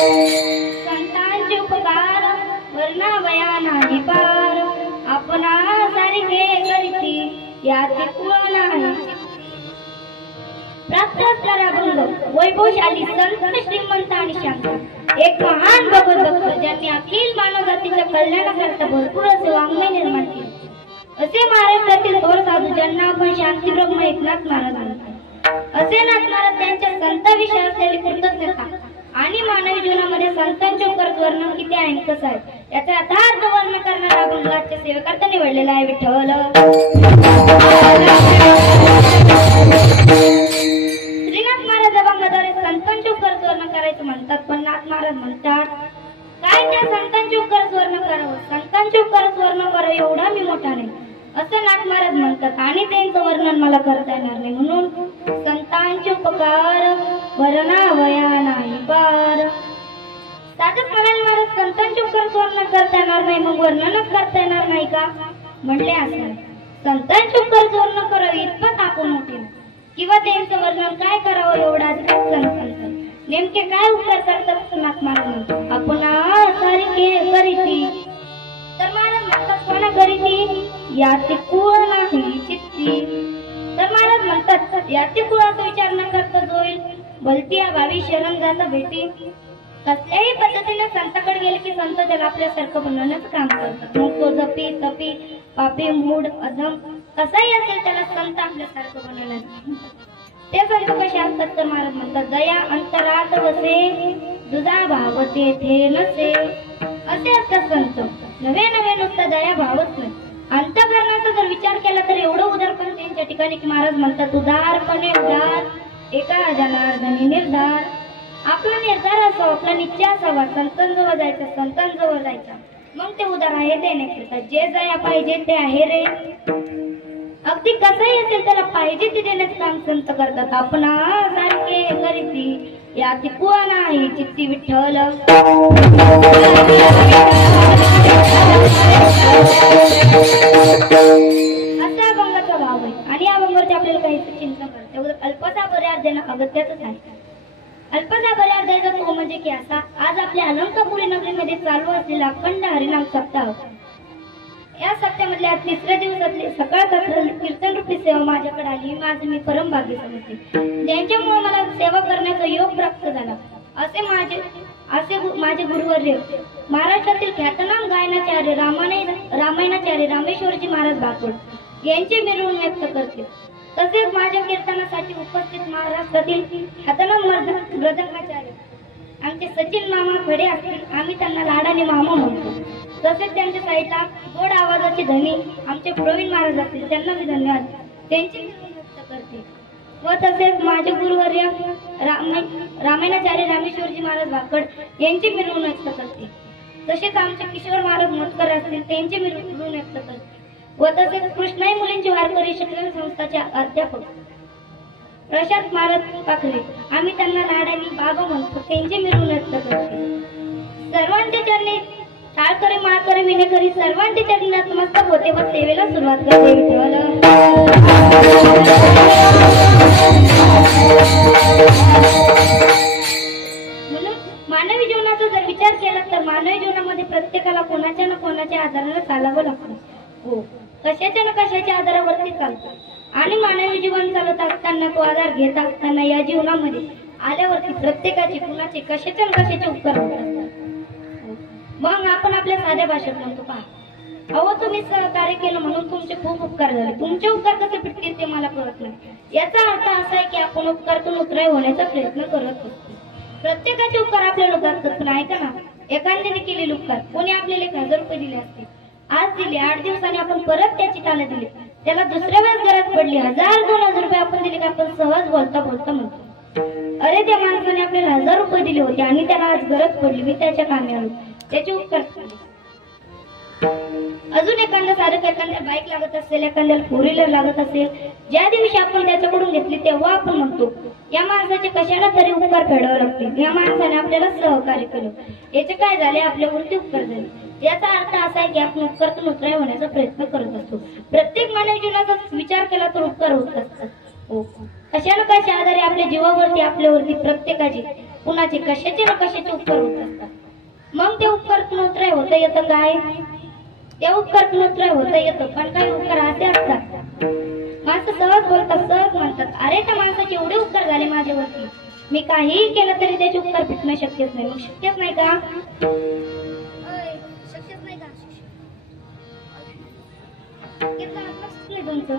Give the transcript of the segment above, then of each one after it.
संतांचे उपकार वर्णावया नाही पार, आपणा सारखे करीती याचे कुळ नाही. प्राप्त असणारा अभंग वैभवशाली संत श्रीमंत आणि शांत एक महान भगवत भक्त ज्यांनी अखिल मानव जातीच्या कल्याणाकरता भरपूर असे वाङ्मय निर्माण केले. असे महाराष्ट्रातील थोर साधू ज्यांना आपण शांती ब्रह्म एकनाथ महाराज म्हणतो. असे नाथ महाराज त्यांच्या संताविषयी असलेली कृतज्ञता आणि मानवी जीवनामध्ये संतांचे उपकार वर्णन किती आहे कसं आहे याचा यथार्थ वर्णन करणारा अभंगाच्या सेवेकरता निवडलेला आहे विठ्ठल. श्रीनाथ महाराज अभंगाद्वारे संतांचे उपकार वर्णन करायचं म्हणतात, पण नाथ महाराज म्हणतात काय त्या संतांचे उपकार वर्णन करावं, संतांचे उपकार वर्णन करावं एवढा मी मोठा नाही असं नाथ महाराज म्हणतात आणि त्यांचं वर्णन मला करता येणार नाही. म्हणून संतांचे उपकार वर्णावया नाही पार. साधक म्हणाले महाराज संतांचे उपकार वर्णन करता येणार नाही, मग वर्णनच करता येणार नाही का म्हणले असं. संतांचे उपकार वर्णन करावे इतपत आपण मोठे किंवा त्यांचं वर्णन काय करावं एवढा अधिक नेमके काय उपकार करतात नाथ महाराज म्हणतो आपण सारखे करीती. तर महाराज म्हणतात कोणा करीती याचे कुळ नाही चित्ती. तर महाराज म्हणतात याचे कुळाचा विचार न करता होईल भलती या भावी शरण जाता भेटी. कसल्याही पद्धतीने संताकडे गेले की संत त्याला आपल्यासारखं बनवण्याचं काम करतात. मग तो जपी तपी पापी मूड अधम कसाही असेल त्याला संत आपल्यासारखं बनवण्याचं. ते संत कसे असतात तर महाराज म्हणतात दया अंतरात वसे दुधा भाव तेथे नसे. असे असतात संत नवे नवे नुसता दया भावच नाही, अंतःकरणाचा जर विचार केला तर एवढं उदारपण त्यांच्या ठिकाणी की महाराज म्हणतात उदारपणे उदार एका जनार्दनी निर्धार. आपला निर्धार असावा, आपला निश्चय असावा, संतांजवळ जायचं संतांजवळ जायचं मग ते उदार आहे देण्याकरिता. जे दया पाहिजे ते आहे रे, अगदी कसंही असेल त्याला पाहिजे ते देण्याचं काम संत करतात. आपण सारखे करीती याची कुळा नाही चित्ती विठ्ठल. असा अभंगाचा भाव आहे आणि या अभंगावरती आपल्याला काही चिंतन करते. अल्पसा बऱ्याच देणं अगत्याच आहे. अल्पसा बऱ्याच द्यायचा तो म्हणजे की असा आज आपल्या अलंकापुरी नगरीमध्ये चालू असलेला अखंड हरिनाम सप्ताह या सप्त्यामधल्या तिसऱ्या दिवसातली सकाळ कीर्तन रूपी सेवा माझ्याकडे आली. माझे मी परम भाग्य समजते, ज्यांच्यामुळे मला सेवा करण्याचा योग प्राप्त झाला. असे माझे गुरुवर्य महाराष्ट्रातील ख्यातनाम गायनाचार्य रामायणाचार्य रामेश्वरजी महाराज बाकोड यांचे मिरवून व्यक्त करते. तसेच माझ्या कीर्तनासाठी उपस्थित महाराष्ट्रातील ख्यातनाम मृदंगाचार्य आमचे सचिन मामा खडे असतील, आम्ही त्यांना लाडाने मामा म्हणतो. तसेच त्यांच्या साईडला गोड आवाजाचे धनी आमचे प्रवीण महाराज असतील, त्यांना मी धन्यवाद त्यांचे व्यक्त करते. व तसेच माझे गुरुवर्य रामायणाचार्य रामेश्वरजी महाराज भाकड यांची मिरवणूक व्यक्त करते. तसेच आमचे किशोर महाराज मोटकर असतील त्यांची मिरवणूक व्यक्त करते. व तसेच कृष्णाई मुलींची वारकरी शिक्षण संस्थाचे अध्यापक प्रशांत महाराज पाखरे आम्ही त्यांना लाडाने बाबा म्हणतो, त्यांची मिरवणूक व्यक्त करते. सर्वांच्या चरणी टाळकरी माळकरी विनेकरी सर्वांच्या चरणी नतमस्तक होते व सेवेला सुरुवात करते विठ्ठल. म्हणून मानवी जीवनाचा जर विचार केला तर मानवी जीवनामध्ये प्रत्येकाला कोणाच्या ना कोणाच्या आधाराला चालावं लागतं. हो, कशाच्या ना कशाच्या आधारावरती चालतं आणि मानवी जीवन चालत असताना तो आधार घेत असताना या जीवनामध्ये आल्यावरती प्रत्येकाचे कुणाचे कशाच्या ना कशाचे उपकार होत असतात. मग आपण आपल्या साध्या भाषेत म्हणतो पहा अहो तुम्ही सहकार्य केलं म्हणून तुमचे खूप उपकार झाले, तुमचे उपकार कसे फिटतील ते मला कळत नाही. याचा अर्थ असा आहे की आपण उपकारातून उतराई होण्याचा प्रयत्न करत असतो. प्रत्येकाचे उपकार आपल्याला करतात, पण ऐका ना एखाद्याने केलेले उपकार कोणी आपल्याला 1000 रुपये दिले असते, आज दिले 8 दिवसांनी आपण परत त्याची ताले दिली, त्याला दुसऱ्या वेळेस गरज पडली 1000-2000 रुपये आपण दिले की आपण सहज बोलता बोलता म्हणतो अरे त्या माणसाने आपल्याला 1000 रुपये दिले होते आणि त्याला आज गरज पडली, मी त्याच्या कामी आलो, त्याचे उपकार. अजून एखाद्या सारखं एखाद्या बाईक लागत असेल, एखाद्याला 4 व्हीलर लागत असेल, ज्या दिवशी आपण त्याच्याकडून घेतली तेव्हा आपण म्हणतो या माणसाचे कशाला तरी उपकार फेडावे लागतील, या माणसाने आपल्याला सहकार्य केलं, याचे काय झाले आपल्यावरती उपकार झाले. याचा अर्थ असा आहे की आपण उपकारातून उतराई होण्याचा प्रयत्न करत असतो. प्रत्येक मानवी जीवनाचा विचार केला तर उपकार होत असतात. कशाला कशा आधारे आपल्या जीवावरती आपल्यावरती प्रत्येकाची कुणाचे कशाचे ना कशाचे उपकार होत असतात. मग ते उपकार पुनोत्तराय होता येतं काय? ते उपकार पुनोत्तराय होता येतं, पण काही उपकार असे असतात माणसं सहज बोलतात, सहज म्हणतात, अरे त्या माणसाचे एवढे उपकार झाले माझ्यावरती, मी काहीही केलं तरी त्याचे उपकार फिटणं शक्यच नाही. मग शक्यच नाही का? शक्यच नाही का? तुमचं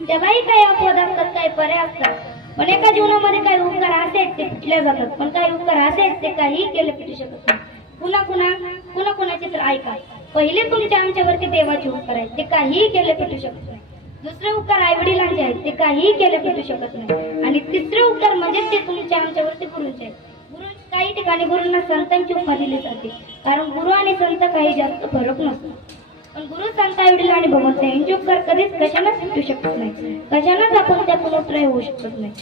त्यालाही काही अपवाद असतात, काही पर्याय असतात, पण एका जीवनामध्ये काही उपकार असे आहेत ते फिटल्या जातात, पण काही उपकार असे आहेत ते काही केले फिटू शकत नाही. पुन्हा कुणाचे तर ऐका, पहिले तुमच्या आमच्यावरती देवाचे उपकार आहेत, ते काहीही केले फिटू शकत नाही. दुसरे उपकार आई वडिलांचे आहेत, ते काहीही केले फिटू शकत नाही. आणि तिसरे उपकार म्हणजे ते तुमच्या आमच्यावरती गुरुंचे आहेत. गुरु काही ठिकाणी गुरूंना संतांची उपमा दिली जाते, कारण गुरु आणि संत काही जास्त फरक नसतो. पण गुरु, संत, आई वडील आणि भगवंत यांचे उपकार कधीच कशालाच फिटू शकत नाही, कशालाच आपण त्यातून उत्तराय होऊ शकत नाही.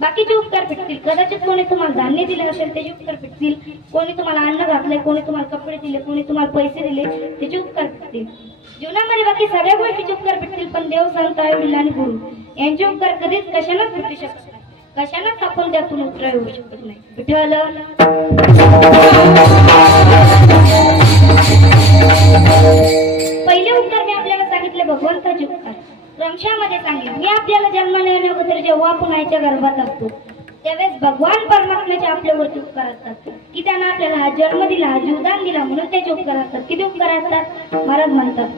बाकीचे उपकार फिटतील, कदाचित कोणी तुम्हाला धान्य दिले असेल त्याचे उपकार फिटतील, कोणी तुम्हाला अन्न घातले, कोणी तुम्हाला कपडे दिले, कोणी तुम्हाला पैसे दिले त्याचे उपकार फिटतील. जीवनामध्ये बाकी सगळ्या गोष्टीचे उपकार फिटतील, पण देव, संत, आई वडील आणि गुरु यांचे उपकार कधीच कशालाच फिटू शकत नाही, कशालाच आपण त्यातून उत्तराय होऊ शकत नाही. विठ्ठल पहिले उपकार मी आपल्याला सांगितले भगवंताचे उपकार क्रमशामध्ये सांगितले. मी आपल्याला जन्माला येण्याअगोदर जेव्हा आपण आईच्या गर्भात असतो त्यावेळेस भगवान परमात्म्याचे आपल्यावरती उपकार असतात की त्यांना आपल्याला हा जन्म दिला, हा जीवदान दिला, म्हणून त्याचे उपकार असतात. किती उपकार असतात? महाराज म्हणतात,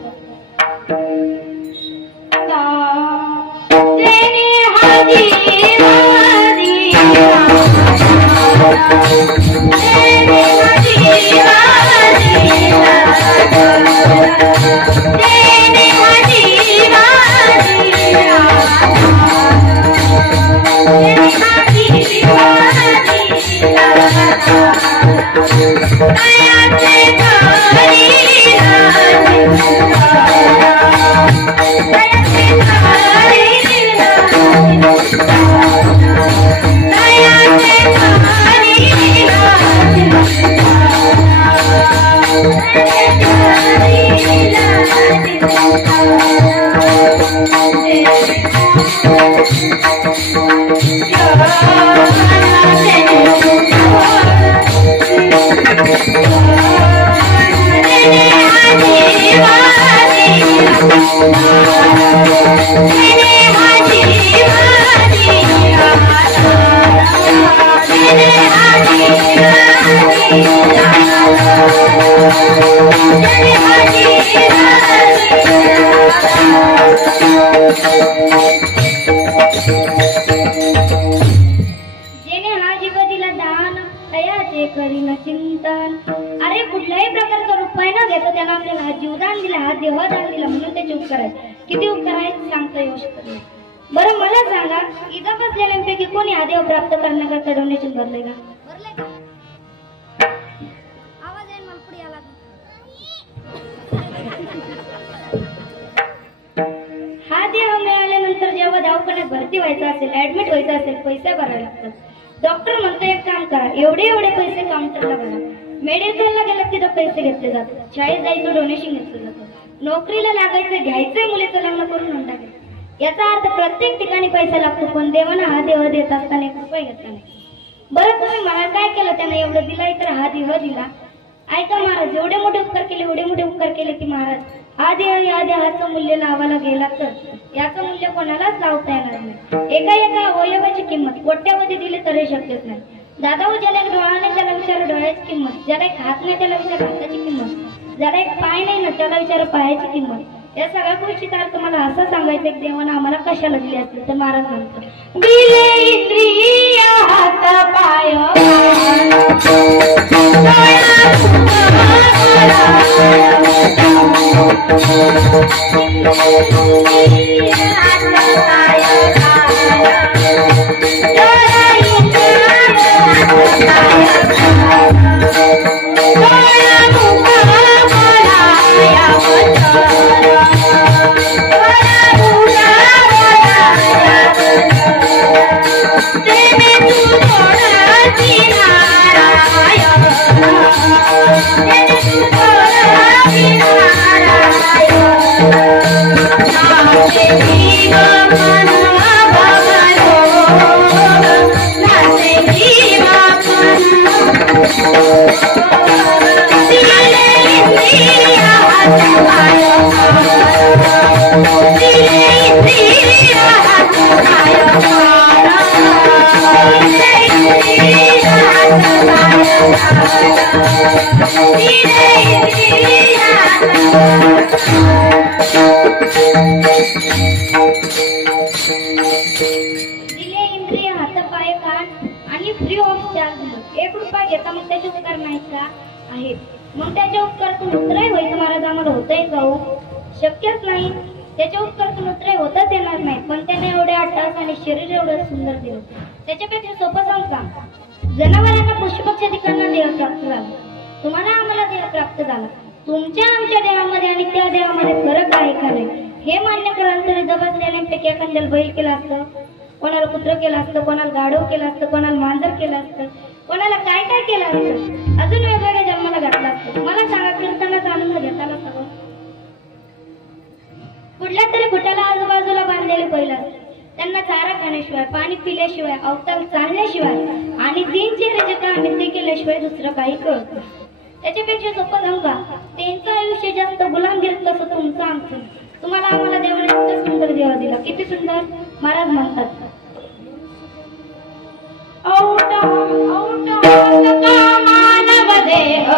चिंतन. अरे कुठल्याही प्रकारचा रुपये न घेता त्याला आपल्याला हा जीवदान दिला, हा देहदान दिला, म्हणून त्याचे उपकार आहेत. किती उपकार आहेत सांगता येऊ शकत नाही. बरं मला सांगा, इथं बसलेल्यांपैकी कोणी हा देव प्राप्त करण्याकरता डोनेशन भरले का? आवाज येईल मला पुढे आला. हा देव मिळाल्यानंतर जेव्हा दवाखान्यात भरती व्हायचं असेल, ऍडमिट व्हायचं असेल, पैसे भरावे लागतात. डॉक्टर म्हणतो एक काम करा, एवढे पैसे काउंटरला भरा. मेडिकलला गेलं तिथं पैसे घेतले जातात, शाळेत जायचं डोनेशन घेतलं जातं, नोकरीला लागायचं, घ्यायचंय मुलीचं लग्न करून म्हणून टाकेल. याचा अर्थ प्रत्येक ठिकाणी पैसा लागतो, पण देवाना हा देव देत असताना एक रुपये घेतला नाही. बरं तुम्ही मला काय केलं, त्यानं एवढं दिलाय तर हा देव दिला. ऐका महाराज, एवढे मोठे उपकार केले की महाराज हा देह या देहाचं मूल्य लावायला गेला तर याचं मूल्य कोणालाच लावता येणार नाही. एका अवयवाची किंमत कोट्यावधी दिली तरी शक्यच नाही. दादा ज्याला एक डोळा नाही त्याला विचार डोळ्याची किंमत, ज्याला एक हात नाही त्याला विचार हाताची किंमत, ज्याला एक पाय नाही ना त्याला विचार पायाची किंमत. या सगळ्या गोष्टीचा अर्थ मला असं सांगायचं की देवानं आम्हाला कशाला दिले असतील तर महाराज म्हणतो दिले इंद्रिय हात पाय Thank you. मग त्याच्या उपकारातून उत्तरही व्हायचं महाराज आम्हाला होतंय जाऊ शक्यच नाही. त्याच्या उपकारातून उत्तरही होतच येणार नाही. पण त्याने एवढे 8 तास आणि शरीर एवढं सुंदर दिलं. त्याच्यापेक्षा सोपं सांग का, जनावरांना पशुपक्षाधिकांना देह प्राप्त झाला, तुम्हाला आम्हाला देह प्राप्त झाला. तुमच्या आमच्या देहामध्ये आणि त्या देहामध्ये फरक आहे का नाही हे मान्य कराल तरी जबाबदाऱ्यांपैकी एखाद्याला बैल केलं असतं, कोणाला कुत्र केलं असतं, कोणाला गाढव केलं असतं, कोणाला मांजर केलं असतं, कोणाला काय काय केलं असतं, अजून वेगवेगळ्या जन्माला घातला असतं. मला सांगा, कीर्तनाचा आनंद घेताना सगळं कुठल्या तरी खुट्याला आजूबाजूला बांधलेले पहिलं त्यांना चारा खाण्याशिवाय, पाणी पिल्याशिवाय, अवतार चालल्याशिवाय आणि दिनचर्याचे काम ते केल्याशिवाय दुसरं काही कळत नाही. त्याच्यापेक्षा सोपं जाऊ का, त्यांचं आयुष्य जास्त गुलामगिरीत कसं तुमचं आमचं. तुम्हाला आम्हाला देवाने इतकं सुंदर देवा दिला, किती सुंदर. महाराज म्हणतात, मानव देह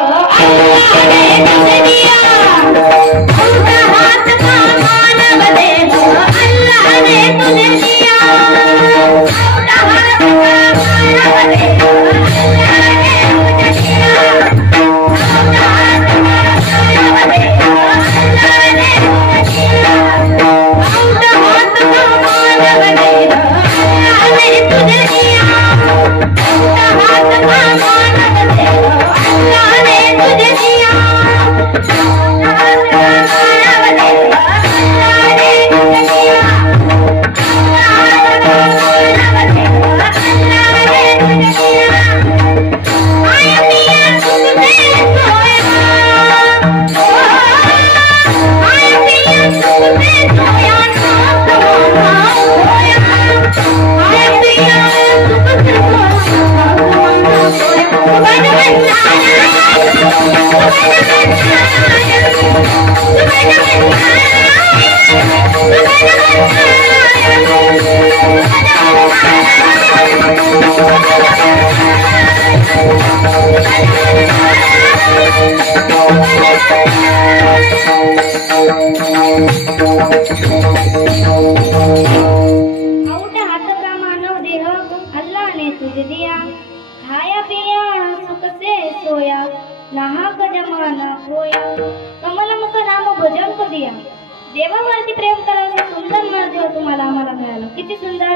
देवावरती प्रेम करायचं सुंदर मार्ग तुम्हाला आम्हाला मिळालं, किती सुंदर.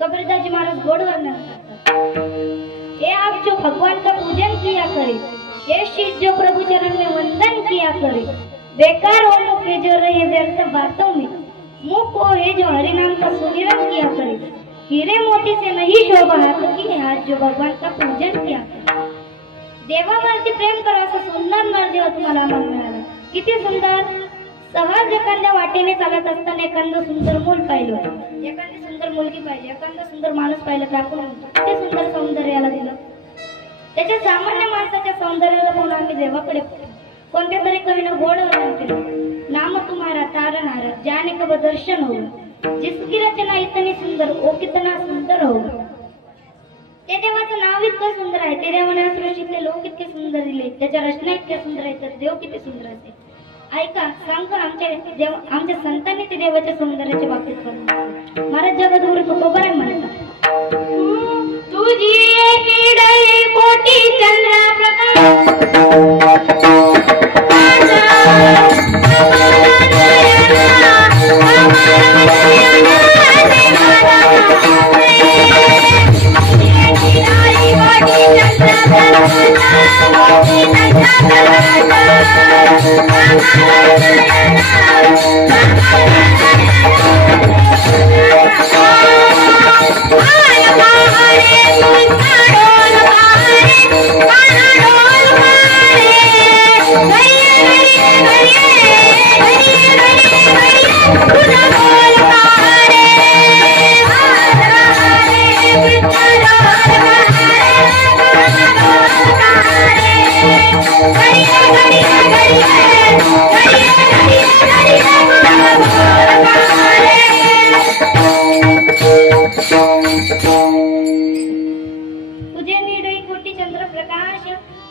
कबीरदासजी महाराज गोड वर्णन करतात, हे आप जो भगवान का पूजन किया करे, ये शीश जो प्रभु चरण में वंदन किया करे, बेकार वालों के जो रहे व्यर्थ बातों में, मुख को है जो हरिनाम का सुमिरन किया करे, हीरे मोती से नहीं शोभा हाथ की हाथ जो भगवान का पूजन किया करे. देवावरती प्रेम करायचं सुंदर मार्ग तुम्हाला आम्हाला मिळालं, किती सुंदर. सहज एखाद्या वाटेने चालत असताना एखादं सुंदर मूल पाहिलं, एखादी सुंदर मुलगी पाहिली, एखादा सुंदर माणूस पाहिलं तर आपण म्हणतो किती सुंदर सौंदर्याला दिलं. त्याच्या सामान्य माणसाच्या सौंदर्याला पाहून आम्ही देवाकडे कोणत्या तरी कवीनं गोड वर्णन केलं, नाम तुम्हारा तारनहार जाने कब दर्शन हो, जिसकी रचना इतनी सुंदर ओ कितना सुंदर हो. त्या देवाचं नाव इतकं सुंदर आहे, ते देवाने सृष्टीतले लोक इतके सुंदर दिले, त्याच्या रचना इतक्या सुंदर आहेत, तर देव किती सुंदर असेल. ऐका, सांगतो आमच्या संतांनी ते देवाच्या सौंदर्याच्या बाबतीत करतात. महाराज जगद्गुरु तुकोबाराय म्हणतात, तुझी किडई कोटी चंद्र प्रकाश तुझे निडई कोटी चंद्र प्रकाश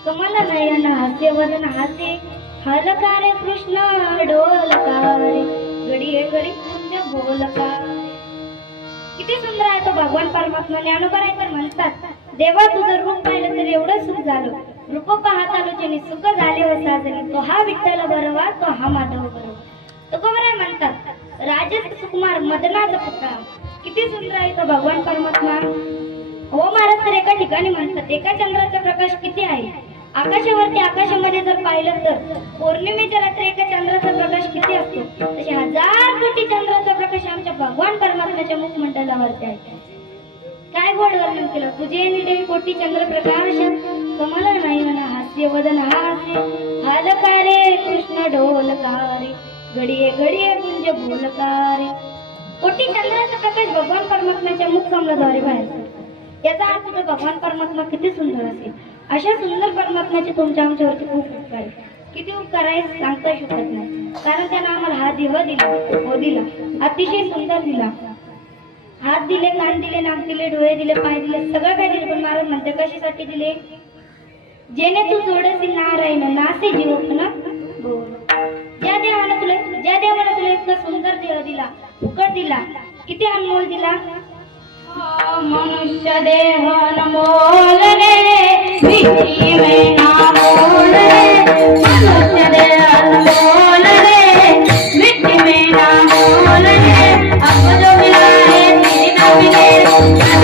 कमल नयन हास्य वदन हासे हलकारे कृष्ण डोलकारे घडीये घडी कुंज बोलकारे. किती सुंदर आहे तो भगवान परमात्मा. ज्ञानोबा तर म्हणतात, देवा तुझं रूप पाहिलं तर एवढं सुख झालं, रूप पाहत आलोचनी सुख झाले व साजने, तो हा विठ्ठल बरवा तो हा माधव बरवा. तुकोबराय म्हणतात, राजस सुकुमार मदनाचा पुतळा. किती सुंदर आहे तो भगवान परमात्मा. हो महाराज तर एका ठिकाणी म्हणतात, एका चंद्राचा प्रकाश किती आहे. आकाशावरती आकाशामध्ये जर पाहिलं तर पौर्णिमेच्या रात्री एका चंद्राचा प्रकाश किती असतो, तसे 1000 कोटी चंद्राचा प्रकाश आमच्या भगवान परमात्म्याच्या मुखमंडलावरती आहे. काय गोड वर्णन केलं. तुझे निडे कोटी चंद्र प्रकाश कमल नयन हास्य वदन हास्य हालकारे कृष्ण ढोलकारे घडीये घडीये कुंज बोलकारे. कोटी चंद्राचा प्रकाश भगवान परमात्म्याच्या मुखकमलाद्वारे बाहेर पडतो. याचा अर्थ तो भगवान परमात्मा किती सुंदर असेल. अशा सुंदर परमात्म्याचे तुमच्या आमच्यावरती खूप उपकार आहे. किती उपकार आहे सांगता शकत नाही. कारण त्यानं आम्हाला हा देह दिला, हो दिला, अतिशय सुंदर दिला. हात दिले, कान दिले, नाक दिले, डोळे दिले, पाय दिले, सगळं काही दिले. पण महाराज म्हणते कशासाठी दिले. जेणे तू जोडसी नारायण नासे जीवपना बोल. ज्या देवानं तुला इतका सुंदर देह दिला, फुकट दिला, किती अनमोल दिला. मनुष्य देह नमोल रे मिठी में ना बोल रे. मनुष्य देह नमोल रे मिठी में ना बोल रे. अब जो मिला है तेरी ना मिले कभी नहीं बोल रे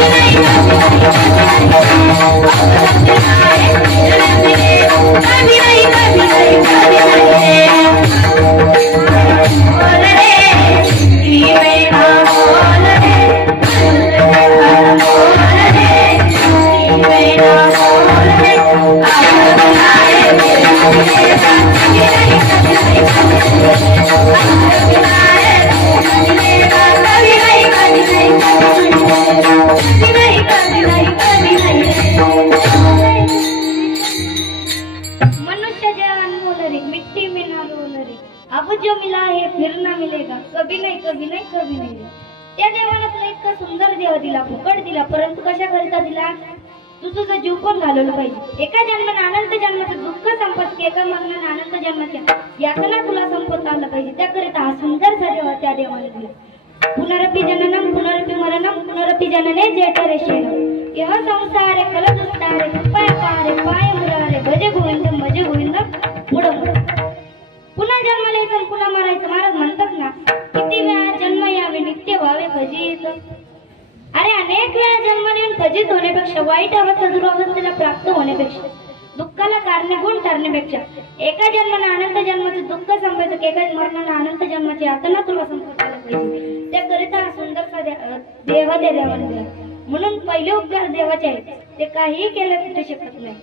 मिठी में ना बोल रे. मनुष्य जो अनमोल रे मिट्टी में ना रोल रे. अब जो मिला है फिर ना मिलेगा कभी नहीं कभी नहीं कभी नहीं. त्या देवानं तुला इतका सुंदर देव दिला, फुकट दिला, परंतु कशा करता दिला. तू तुझा जीव पण घालवलं पाहिजे. एका जन्माने अनंत जन्माचं दुःख संपत की एका मरणाने अनंत जन्माच्या यातना तुला संपत आलं पाहिजे. त्याकरिता हा सुंदरसा देव त्या देवाने दिला. पुनरपि जननम पुनरपि मरणम पुनरपि जनने जेठरे शेणम. यह संसारे कलदुस्तारे कृपापारे पाय मुरारे भजे गोविंदम मुडम. पुन्हा जन्माला यायचं पुन्हा मरायचं. महाराज म्हणतात ना, किती वेळा जन्म यावे नित्य व्हावे भजित. अरे अनेक वेळा जन्माला येऊन भजित होण्यापेक्षा, वाईट अवस्था दुरावस्थेला प्राप्त होण्यापेक्षा, दुःखाला कारणीभूत ठरण्यापेक्षा एका जन्माने अनंत जन्माचं दुःख संपायचं की एका मरणाने अनंत जन्माची यातना तुला संपत आलं पाहिजे. त्याकरिता सुंदरसा देवा त्या देवाने दिला. म्हणून पहिले उपकार देवाचे आहेत, ते काहीही केलं तिथे शकत नाही.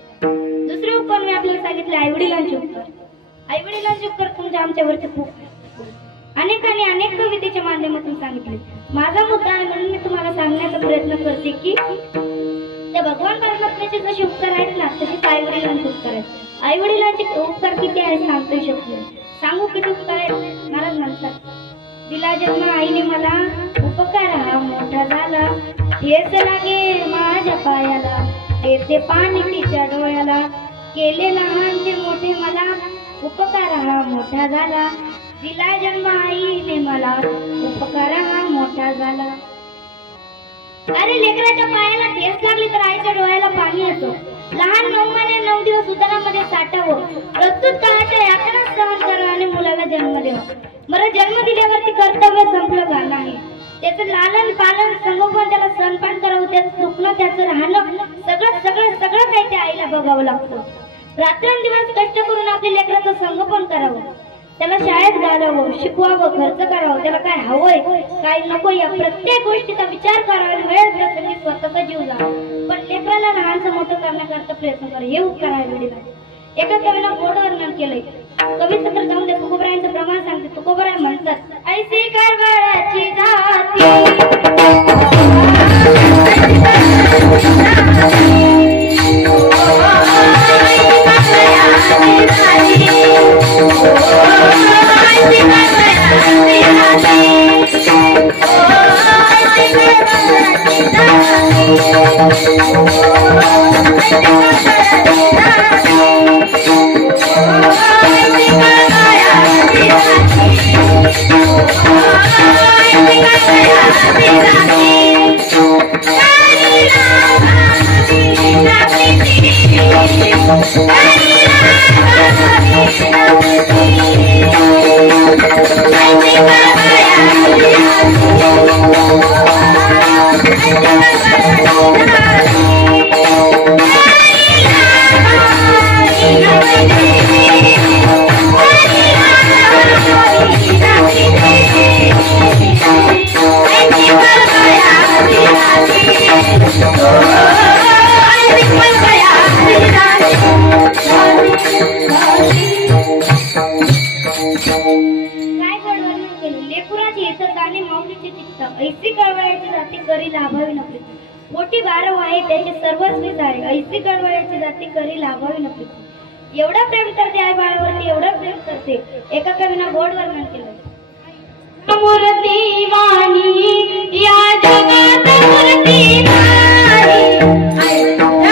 दुसरे उपकार मी आपल्याला सांगितले आईवडिलांचे उपकार. आईवडिलांचे उपकार तुमच्या आमच्यावरती खूप अनेकांनी अनेक कवितेच्या माध्यमातून सांगितले. माझा मुद्दा आहे म्हणून मी तुम्हाला सांगण्याचा प्रयत्न करते की त्या भगवान परमात्म्याचे जसे उपकार आहेत ना, तसेच आईवडिलांचे उपकार आहेत. आईवडिलांचे उपकार किती आहेत सांगता शकत नाही. सांगू किती उपकार आहेत. महाराज म्हणतात, दिला जन्म आईने मला, उपकार हा मोठा झाला, ठेच लागे माझ्या पायाला, देते पाणी तिच्या डोळ्याला, केले लहानचे मोठे मला, उपकार हा मोठा झाला. दिला जन्म आईने मला, उपकार हा मोठा झाला. अरे लेकराच्या पायाला ठेच लागली तर आईच्या डोळ्याला पाणी येतो. लहान 9 महिने 9 दिवस उदरामध्ये साठावं, प्रस्तुत काळाच्या यातना सहन करावं आणि मुलाला जन्म द्यावा. बरं, जन्म दिल्यावरती कर्तव्य संपलं का? नाही. त्याचं लालन पालन संगोपन, त्याला सणपान करावं, त्याचं दुखणं, त्याचं राहणं, सगळं काही त्या आईला बघावं लागतं. रात्रंदिवस कष्ट करून आपल्या लेकराचं संगोपन करावं, त्याला शाळेत घालावं, शिकवावं, खर्च करावं, त्याला काय हवंय काय नको या प्रत्येक गोष्टीचा विचार करावा. वेळ त्यासाठी स्वतःचा जीव लावा, पण लेकराला लहानचं मोठं करण्याकरता प्रयत्न करा. हे उपकार आहे वडिलांचे. एका कवीनं गोड वर्णन केलंय. कविता तर जाऊन दे, तुकोबरायांचं प्रमाण सांगते. तुकोबराय म्हणतात, ऐसी करवळाची जाती ऐसी कळवळ्याची जाती करी लाभावी नपली मोठी बारव आहे त्याचे सर्वस्वी जाळे ऐसी कळवळ्याची जाती करी लाभावी नपली एवढा प्रेम करते आई बाळावरती एवढं प्रेम करते एका कवीनं गोड वर्णन केलं मूर्ती वाणी या जगात मूर्ती नाही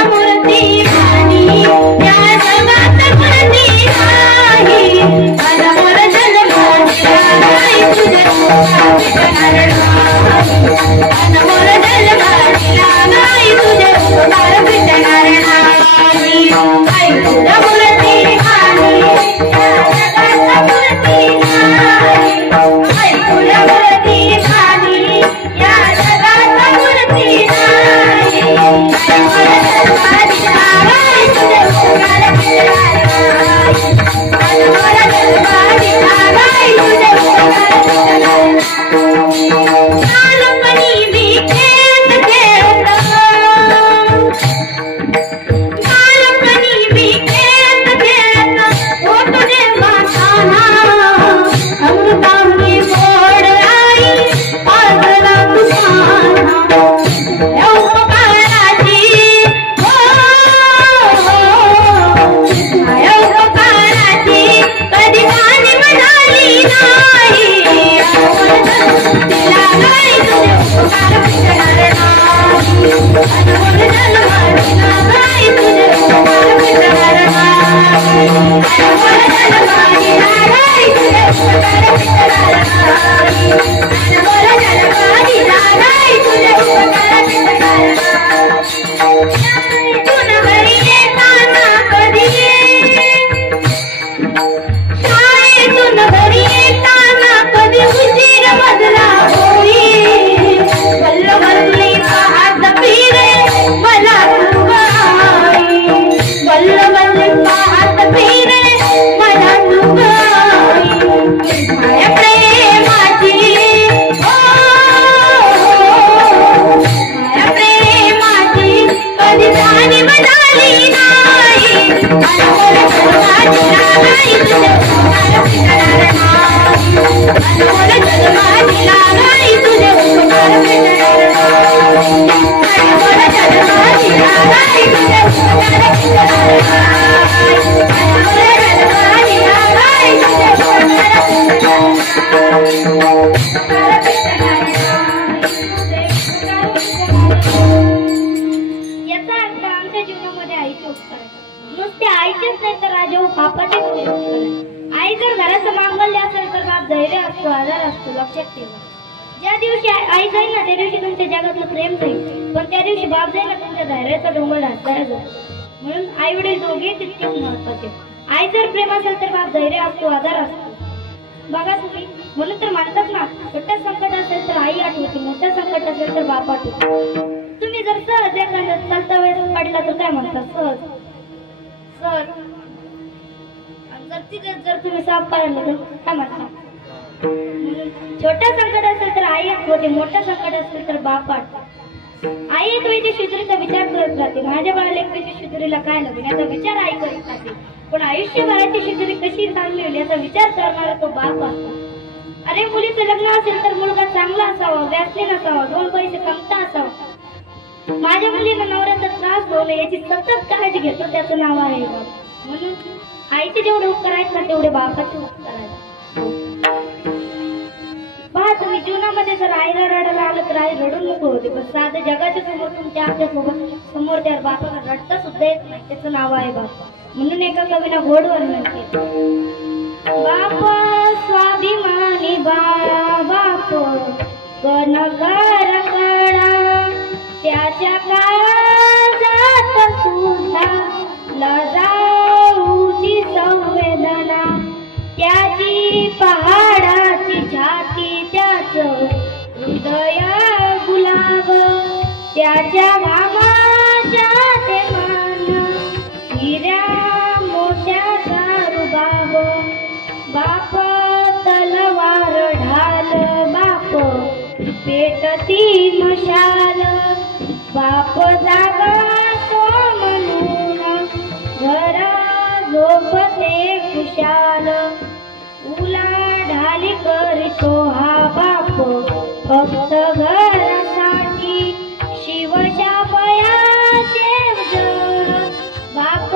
मूर्ती वाणी या जगात मूर्ती नाही अनमोल जन्माच्या नाही तुझे अनमोल जन्माच्या नाही तुझे उपकार भेटणार नाही आई तुझ्या मूर्ती वाणी या जगात मूर्ती नाही ज्या दिवशी आई जाईल ना त्या दिवशी तुमच्या जगातलं प्रेम जाईल पण त्या दिवशी बाप जाईल ना तुमच्या धैर्याचा डोंगर ढासला जाईल म्हणून आई वडील दोघे तितकेच महत्वाचे आई जर प्रेम असेल तर बाप धैर्य असतो आधार असतो बघा तुम्ही म्हणून तर म्हणतात ना छोटं संकट असेल तर आई आठवते मोठं संकट असेल तर बाप आठवते तुम्ही जर सहज एखाद्या चालता वेळेस पडला तर काय म्हणतात सहज सर जर तिथे जर तुम्ही साफ काढला तर काय म्हणतात छोटा संकट असेल तर आई आठवते मोठा संकट असेल तर बाप आठवते आई एक वेळची शिजरीचा विचार करत राहते माझ्या बाळाला एक वेळची शिजरीला काय लागेल याचा विचार आई करत राहते पण आयुष्यभराची शिजरी कशी चांगली होईल याचा विचार करणारा तो बाप असतो अरे मुलीचं लग्न असेल तर मुलगा चांगला असावा व्यासलेला नसावा दोन पैसे कमता असावा माझ्या मुलीला नवऱ्याचा त्रास होऊ नये याची सतत काळजी घेतो त्याचं नाव आहे म्हणून आईचे जेवढे उपकार आहेत ना तेवढे बापाचे उपकार आहेत पहा तुम्ही जीवनामध्ये जर आईला रडायला आलं तर आई रडून नको होते पण साधं जगाच्या समोर तुमच्या आमच्या समोर त्या बापाला रडता सुद्धा येत नाही त्याचं नाव आहे बापा म्हणून एका कवीला गोड वर्णन केलं बाप स्वाभिमानी बाळा बाप नगर कणा त्याच्या काळजात सुद्धा लजाऊची संवेदना त्याची पहाडाची छाती त्याच हृदय गुलाब त्याच्या घामाच्या ते मान हिऱ्या मोत्याचा रुबाब बाप तलवार ढाल बाप पेटती मशाल बाप जागा तो म्हणून घर झोपते खुशाल उलाढाली करीतो हा बाप फक्त घरासाठी शिवशापयाचे जर बाप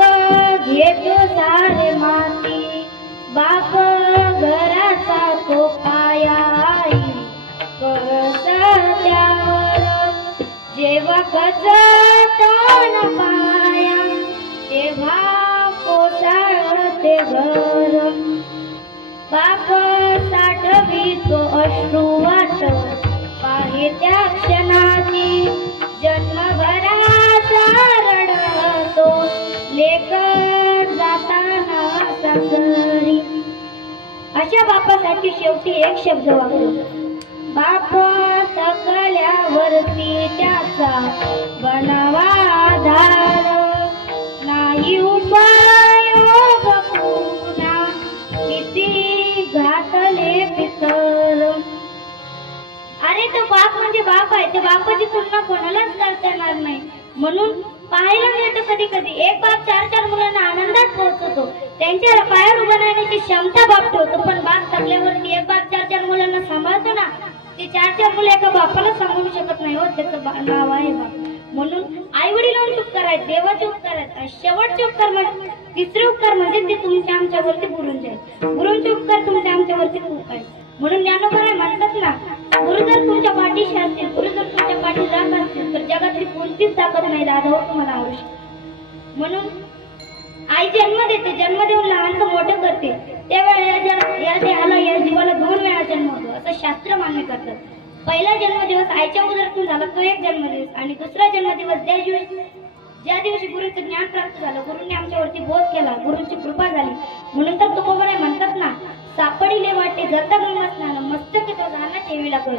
घेतो सारे माती बाप घराचा तो पाया आई कळस त्यावर जेव्हा गजतो न पाया तेव्हा कोसळते घर बाप साठवितो अश्रुवाट पाहे त्या क्षणाची जन्मभराचा रडतो लेक जाताना सासरी अशा बापासाठी शेवटी एक शब्द वापरतो बाप थकल्यावरती त्याचा बनावा आधार नाही उपयोग पुन्हा किती घातले पितर अरे तो बाप म्हणजे बाप आहे त्या बापाची तुलना कोणालाच करता येणार नाही म्हणून पाहायला मिळतं कधी कधी एक बाप चार चार मुलांना आनंदात पोहोचवतो त्यांच्या पायावर उभं राहण्याची क्षमता बाप ठेवतो पण बाप थकल्यावरती एक बाप चार चार मुलांना सांभाळतो ना ते चार चार मुलं एका बापाला सांभाळू शकत नाही हो त्याचं नाव आहे बाप म्हणून आई वडिलांचे उपकार आहेत देवाचे उपकार आहेत शेवटचे उपकार म्हणजे तिसरे उपकार म्हणजे ते तुमच्या आमच्यावरती गुरूंचे आहेत गुरूंचे उपकार तुमच्या आमच्यावरती खूप आहेत म्हणून ज्ञानोबा म्हणतात ना गुरु जर तुमच्या पाठीशी असतील गुरु जर तुमच्या पाठी राहत असतील तर जगातली कोणतीच ताकद नाही दादा हो तुम्हाला आवश्यक म्हणून आई जन्म देते जन्म देऊन लहानचं मोठं करते त्यावेळेला या देहाला या जीवाला 2 वेळा जन्म होतो असं शास्त्र मान्य करतात पहिला जन्मदिवस आईच्या उदरातून झाला तो एक जन्मदिवस आणि दुसरा जन्मदिवस ज्या दिवशी गुरुचं ज्ञान प्राप्त झालं गुरुंनी आमच्यावरती बोध केला गुरुंची कृपा झाली म्हणून तर तुकोबाराय म्हणतात ना सापडिले वाटे जाता गमत मस्तक तो झाला ठेवीला कर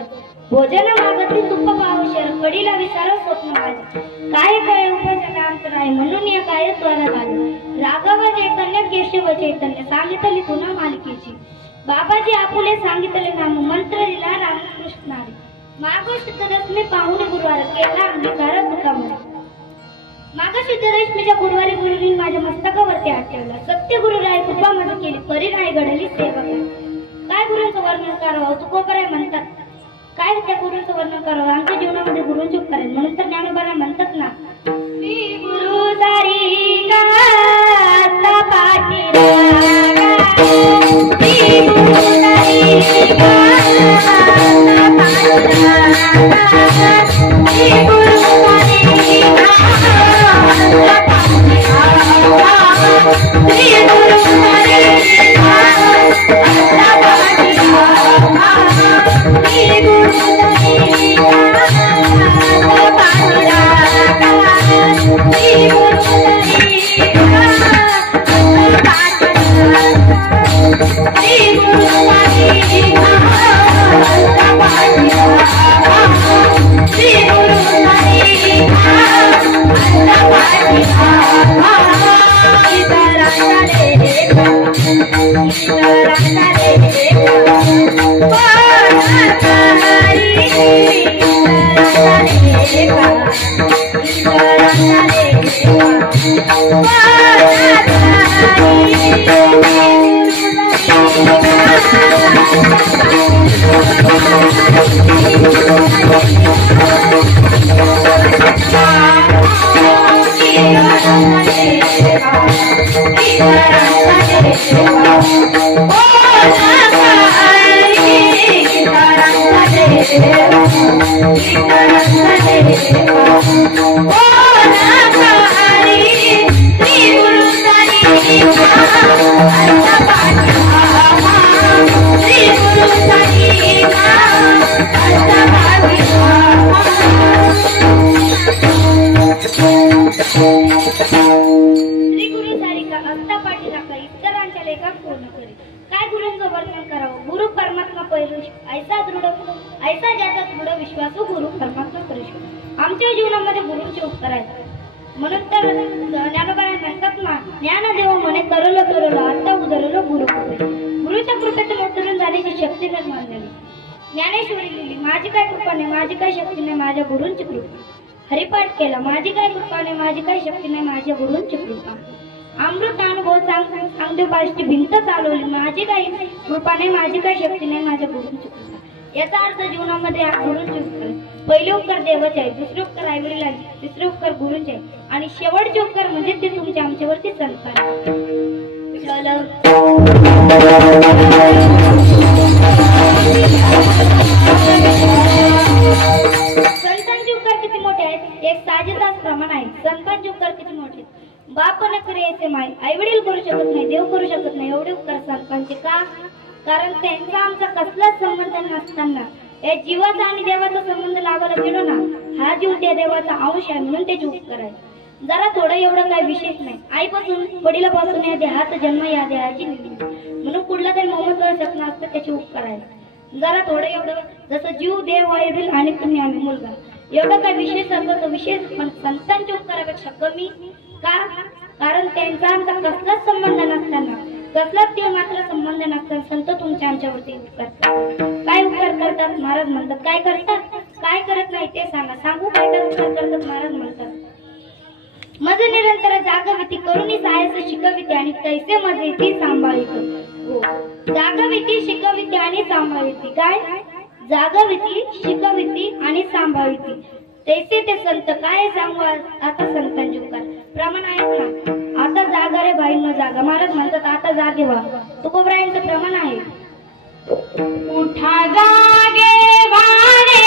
भोजन मागती तुप पावशर कडीला विसार स्वप्न माझे काय काय उपजला अंतर आहे म्हणून या काय स्वरात आले राघव चैतन्य केशव चैतन्य सांगितली पुन्हा मालिकेची बाबाजी आपुले सांगितले नाम मंत्र दिला रामकृष्णारी मागोष्ट दशमी पाहुणे गुरुवार केला अंगीकार तुकामुळे मागोष्ट दशमीच्या गुरुवारी गुरुनी माझ्या मस्तकावरती हात ठेवला सत्य गुरुराय कृपा माझी केली परी नाही घडली सेवा काय गुरुंचं वर्णन करावं तुकोबाराय म्हणतात काय त्या गुरुंचं वर्णन करावं आमच्या जीवनामध्ये गुरुंचे उपकार आहेत म्हणून तर ज्ञानोबा म्हणतात ना श्री गुरु सारी गाता पाठी श्री गुरु सारी गाता पाठी श्री गुरु सारी गाता पाठी श्री गुरु सारी गाता पाठी श्री गुरु सारी गाता पाठी श्री गुरु सारी गाता पाठी श्री गुरु सारी गाता पाठी श्री गुरु सारी गाता पाठी Bye. हस्ता पाठी नका इतरांच्या लेखा पूर्ण करी. काय गुरूंचं वर्णन करावं. गुरु परमात्मा पैरुष ऐसा ज्याचा दृढ विश्वास गुरु परमात्मा परिश. आमच्या जीवनामध्ये गुरूंचे उपकार आहेत. म्हणून तर ज्ञानोबाई म्हणतात ना, ज्ञान देव म्हणे करलो आता उदरलो गुरु कृपे. गुरुच्या कृपेतून उतरून जाण्याची शक्ती निर्माण झाली. ज्ञानेश्वरी लिहिली, माझी काय कृपा नाही, माझी काय शक्ती नाही, माझ्या गुरूंची कृपा. हरिपाठ केला, माझी काय कृपा नाही, माझी काय शक्ती नाही, माझ्या गुरूंची कृपा. अमृत अनुभव सांगदेव पाचची भिंत चालवली, माझी काही कृपा नाही, माझी काही शक्ती नाही, माझ्या गुरूंची कृपा. याचा अर्थ जीवनामध्ये गुरूंचे उपकार. पहिले उपकार देवाचे आहे, दुसरे उपकार आई वडिलांचे, तिसरे उपकार गुरूंचे आहे आणि शेवटचे उपकार म्हणजे ते तुमच्या आमच्यावरती संस्कार. संतांचे उपकार किती मोठे आहेत, एक साजेसाच प्रमाण आहे. संतांचे उपकार किती मोठे. बाप न करे ऐसे माय, आई वडील करू शकत नाही, देव करू शकत नाही, एवढे उपकार संतांचे. का? कारण त्यांचा आमचा कसलाच संबंध नसताना या जीवाचा आणि देवाचा संबंध लावायला गेलो ना, हा जीव त्या देवाचा अंश आहे म्हणून त्याचे उपकार आहे. जरा थोडं एवढं काही विशेष नाही. आईपासून वडिलापासून या देहाचा जन्म या देहाची निर्मिती म्हणून कुठला तरी महत्त्वाचं स्वप्न असतं, त्याचे उपकार आहे. जरा थोडं एवढं जसं जीव देव आई वडील आणि तुम्ही आम्ही मुलगा, एवढं काही विशेष असतं तर विशेष, पण संतांच्या उपकारापेक्षा कमी. का? कारण त्यांचा आमचा कसलाच संबंध नसताना, कसलाच ते मात्र संबंध नसताना संत तुमच्या आमच्यावरती उपकार करतात. काय उपकार करतात? महाराज म्हणतात. काय करतात? काय करत नाही ते सांगा. सांगू काय उपकार करतात? महाराज म्हणतात, मज निरंतर जागविती करुणी सायस शिकविते आणि तैसे मजे ती सांभाळितो. हो, जागविती शिकविते आणि सांभाळिती. काय? जागविती शिकविती आणि सांभाळिती तैसे ते संत. काय सांगू आता संतांचे उपकार प्रमाण आहेत ना. आता जागा रे बाईंनो जागा. महाराज म्हणतात आता जागे व्हा. तुकोबरायांचं प्रमाण आहे, उठा जागे वारे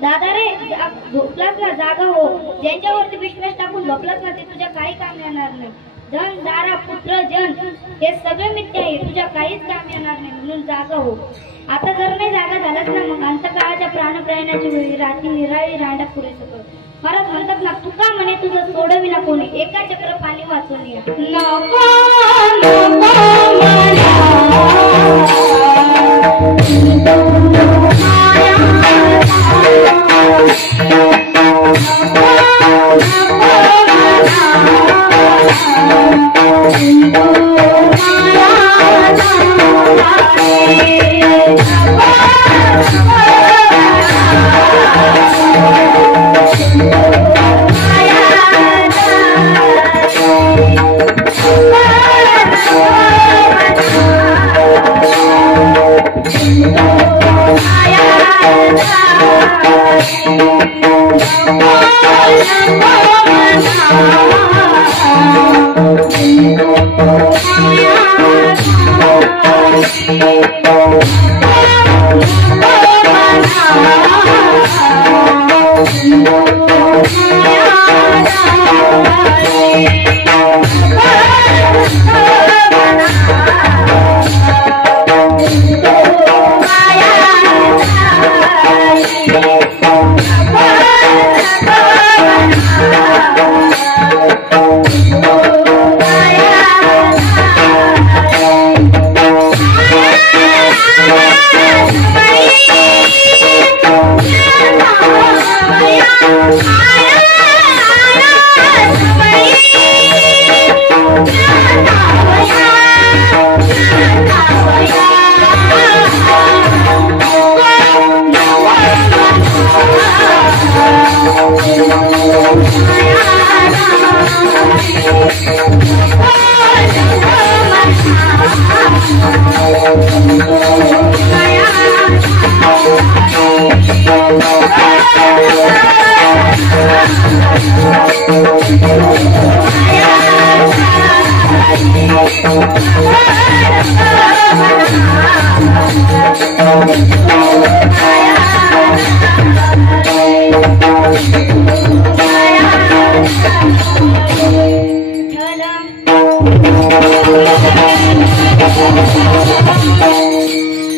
दादा रे झोपलाच ना जागा हो. ज्यांच्यावरती विश्वास टाकून झोपलाच ना ते तुझ्या काही काम येणार नाही. धन दारा पुत्र जन हे सगळे मिथ्या आहे, तुझ्या काहीच काम येणार नाही म्हणून जागा हो. आता जर नाही जागा झालाच ना मग अंतकाळाच्या प्राणप्रयाणाची वेळी रात्री निराळी रांडा पुरे सगळं. महाराज म्हणतात ना, तुका म्हणे तुझं सोडविना कोणी, एका चक्र पाणी वाचून या. नको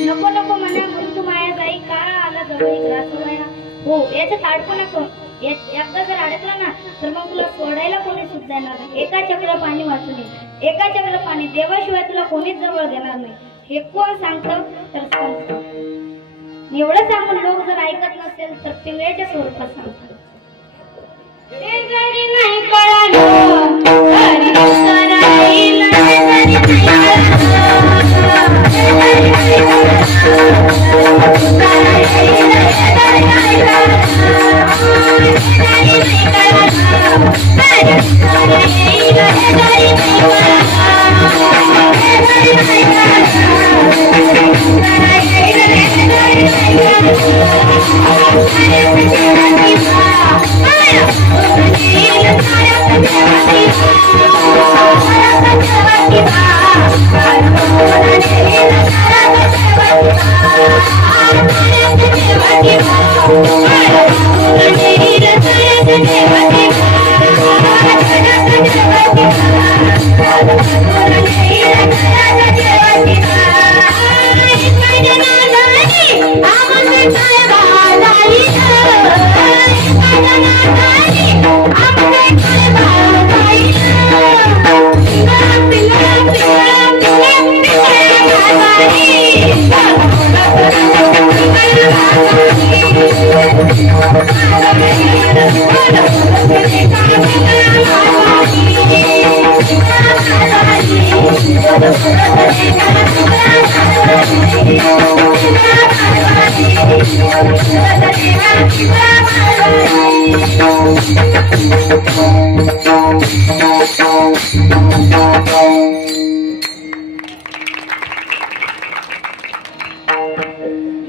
नको नको म्हणा मृत्यू माया जाई काळा आला जवळ ग्रास वया हो याचं ताडकं नको एकदा जर अडकला ना तर मग तुला सोडायला कोणी सुद्धा येणार नाही एका चक्र पाणी वाचू नये एका चक्र पाणी देवाशिवाय तुला कोणीच जवळ देणार नाही हे कोण सांगतं तर संत एवढं सांगून लोक जर ऐकत नसेल तर पिंगळ्याच्या स्वरूपात सांगतात हे जरी नाही कळालं तरी करायला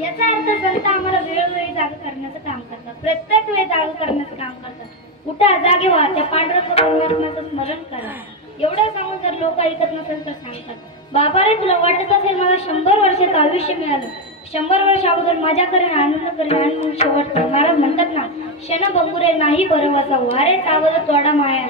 याचा अर्थ संत आम्हाला वेळोवेळी जागा करण्याचं काम करतात प्रत्येक वेळी जागा करण्याचं काम करतात उठा जागे व्हा त्या पांढऱ्या परमात्म्याचं स्मरण करा एवढं सांगून जर लोक ऐकत नसेल तर सांगतात बाबा रे तुला वाटत असेल मला 100 वर्षाचं आयुष्य मिळालं 100 वर्ष अगोदर माझ्याकडे आनंद करेन आणि मग शेवट महाराज म्हणतात ना क्षण बंगुरे नाही बरवाचा वारे सावध तोडा माया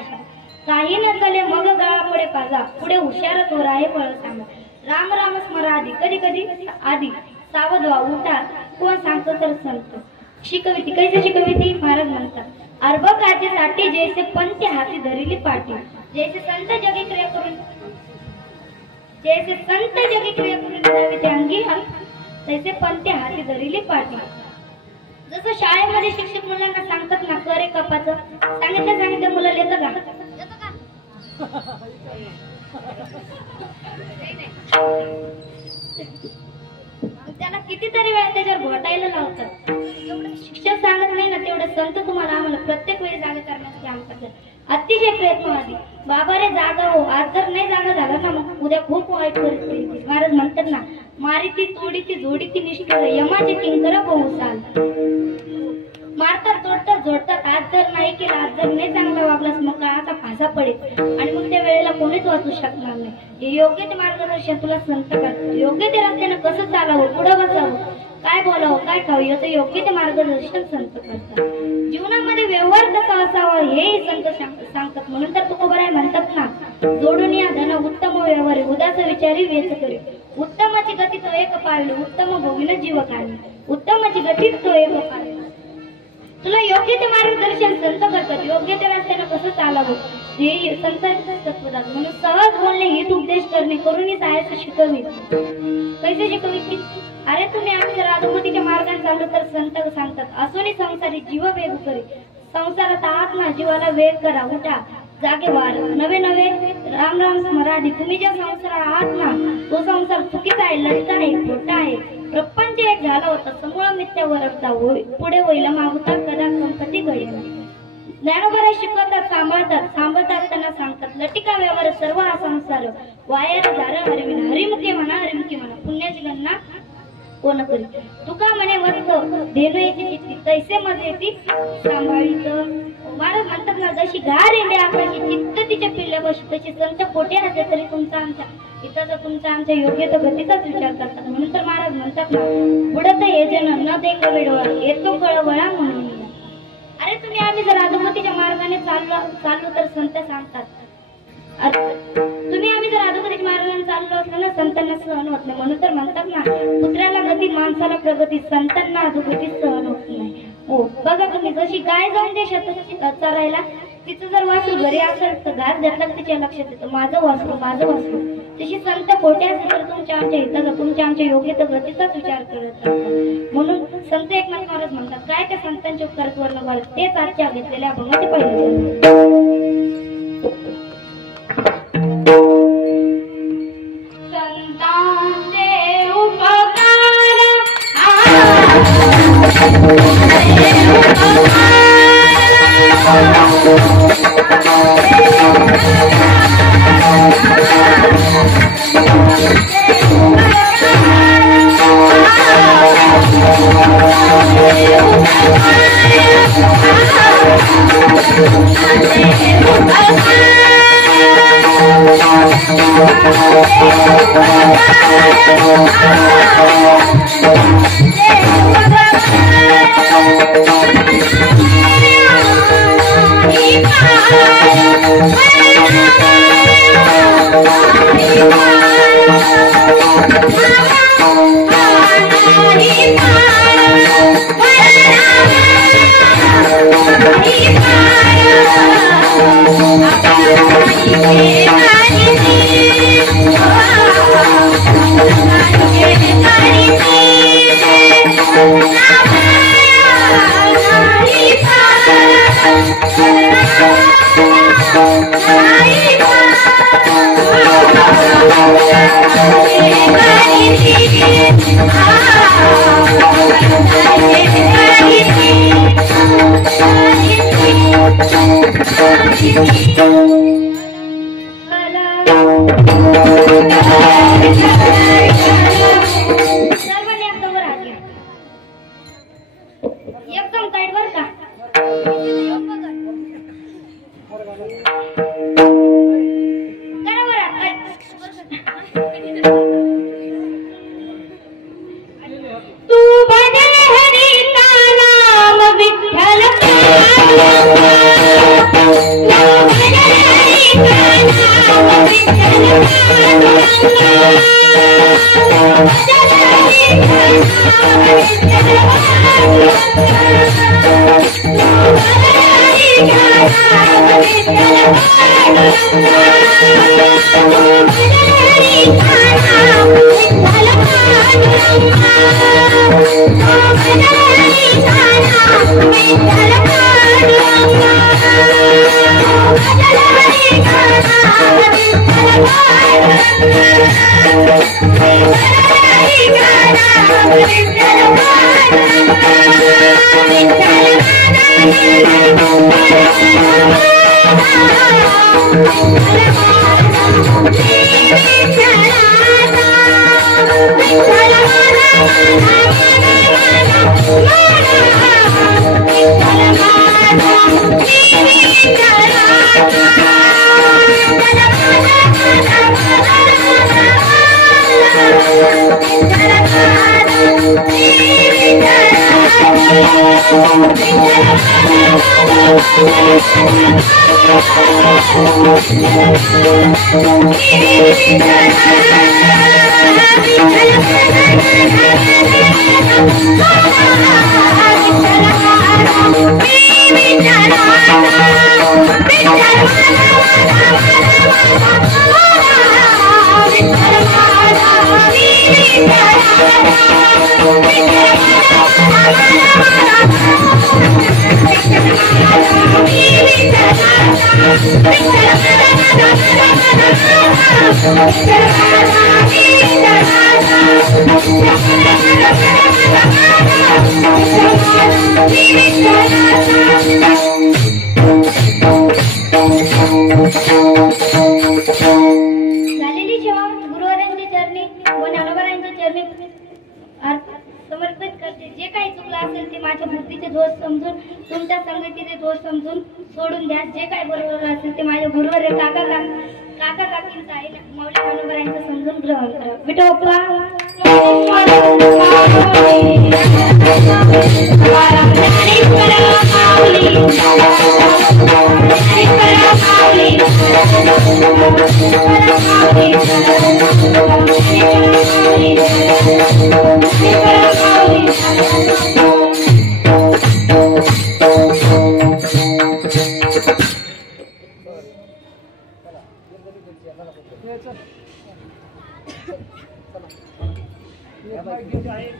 काही न झाले मग गाळा पुढे पाजा पुढे हुशार तो आहे फळ सांगा राम राम स्मरा आधी कधी कधी आधी सावध व्हा उठा कोण सांगतो तर संत शिकविती कैसे शिकविती महाराज म्हणतात अर्भ काचे साठी जैसे पंथी हाती धरिली पाठी जैसे संत जगी क्रिया करून ते अंगी तैसे पंथी हाती धरिली पाठी जसं शाळेमध्ये शिक्षक मुलांना सांगतात ना करे कपाचं सांगितलं मुलं येतं का त्याला कितीतरी वेळा त्याच्यावर घोटायला लावतात एवढं शिक्षक सांगत नाही ना तेवढं संत तुम्हाला आम्हाला प्रत्येक वेळी जागा करण्याचं काम करतात अतिशय प्रयत्नवादी बाबा रे जागा हो आज जर नाही जागा झाला ना मग उद्या खूप वाईट परिस्थिती महाराज म्हणतात ना मारीती तोडीती जोडीती निष्ठुर यमाचे किंकर बहु साल मारतात तोडतात जोडतात आज जर नाही केलं आज जर नाही चांगला वागलास मग काळाचा फासा पडेल आणि मग त्या वेळेला कोणीच वाचू शकणार नाही हे योग्य ते मार्गदर्शन तुला संत करतात योग्य ते रस्त्यानं कसं चालावं पुढं बसावं काय बोलावं काय खावं याचं योग्य ते मार्गदर्शन संत करतात जीवनामध्ये व्यवहार कसा असावा हेही संत सांगतात म्हणून तर तुकोबा राय म्हणतात ना जोडून या धन उत्तम व्यवहार उदास विचारी वेच करी उत्तमाची गती तो एक पाळली उत्तम भोगीन जीव काढली उत्तमाची गती तो एक पाळली तुला योग्य ते मार्गदर्शन संत करतात योग्य ते रस्त्यानं कसं चालावं हे संत तत्वदात म्हणून सहज बोलणे हित उपदेश करणे करूनही सायचं शिकवी कैसे शिकवी अरे तुम्ही आमच्या राजमतीच्या मार्गाने चाललो तर संत सांगतात असूनही संसारी जीव वेग करी संसारात आहात ना जीवाला वेग करा उठा जागे वार नवे नवे राम राम स्मराधी तुम्ही ज्या संसार आहात ना तो संसार चुकीचा आहे लटका आहे खोटा आहे प्रपंच एक झाला होता समूळ मिथ्या वरपता पुढे होईल मागुता कदा संपत्ती घडेल ज्ञानोबा शिकवतात, सांभाळत असताना सांगतात, लटिका व्यवहार सर्व हा संसार वायर झार हरिविना, हरिमुखी म्हणा पुण्याची गणना कोण करी. तुका म्हणे मस्त धेनु येते चित्ती, तैसे मध्ये ती सांभाळीत. महाराज म्हणतात ना, जशी गार इंडे आकाशी चित्त तिच्या पिल्ल्या बशी, तशी संत कोठे असते तरी तुमचा आमच्या इथं तुमचा आमच्या योग्य तो गतीचाच विचार करतात. म्हणून तर महाराज म्हणतात ना, बुडत हे जन न देख वेडवा येतो कळवळा म्हणून. अरे तुम्ही आम्ही जर अधोगतीच्या मार्गाने चाललो तर संत सांगतात, तुम्ही आम्ही जर अधोगतीच्या मार्गाने चाललो असलो ना, संतांना सहन होत नाही. म्हणून तर म्हणतात ना, पुत्राला गती माणसाला प्रगती, संतांना अधोगती सहन होत नाही. हो बघा तुम्ही, जशी गाय जाऊन दे शेतात चरायला, तिचं जर वासरू घरी असेल तर घास घातला तिच्या लक्षात येतं, माझं वासरू. तशी संत कोठे असेल तर तुमच्या आमच्या हिताचा, तुमच्या आमच्या योग्य तर गतीचाच विचार करत राहतात. म्हणून संत एकनाथ महाराज म्हणतात, काय त्या संतांचे उपकार वर्ण भारत, तेच आजच्या घेतलेल्या अभंगाचे पहिले. कीर्तन आहे माऊली मानुबरांचं समजून ग्रहण करा. विठोबा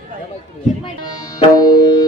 चला